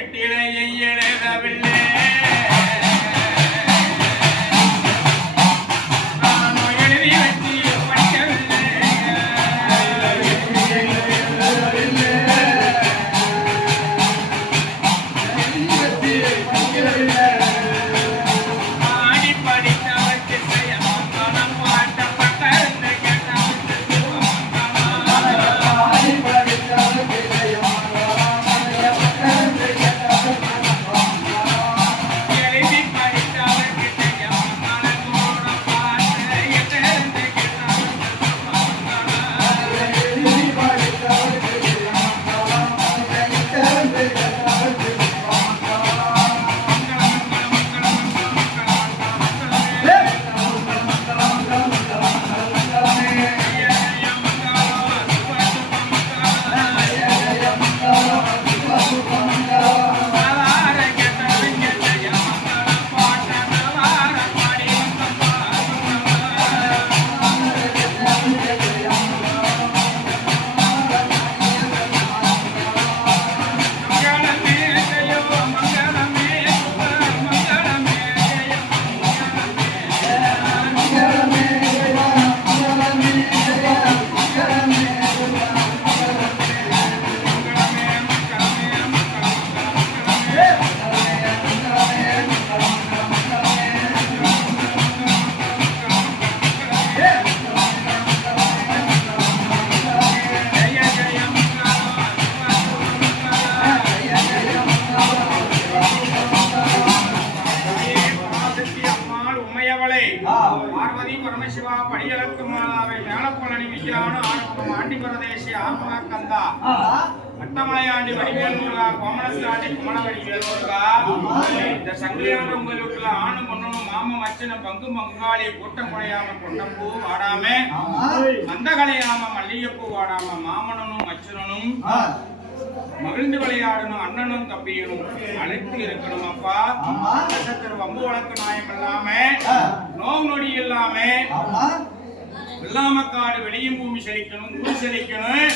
எட்டிலே எழுதவில்லை பரமசிவா படியலத்து மாதாவை மேலப்பழனி விஜயான ஆரம்பம் ஆண்டி பிரதேசி ஆன்மா கந்தா அட்டமாயாண்டி வடிவேல் முருகா கோமலசாண்டி குமணவடி வேல்முருகா இந்த சங்கிலியான உங்கள் வீட்டுல ஆணு பொண்ணும் மாம மச்சன பங்கு மங்காளி கூட்டம் குறையாம கொண்டம்பூ வாடாம. மந்த கலையாம மல்லிகைப்பூ வாடாம மாமனனும் மச்சனனும் மகிழ்ந்து விளையாடணும் அண்ணனும் தம்பியனும் அழைத்து இருக்கணும் அப்பா. நட்சத்திர வம்பு வழக்கு நாயம் இல்லாம நோவு நொடி இல்லாம வெள்ளாமக்காடு வெளியும் பூமி செழிக்கணும் ஊர் செழிக்கணும்.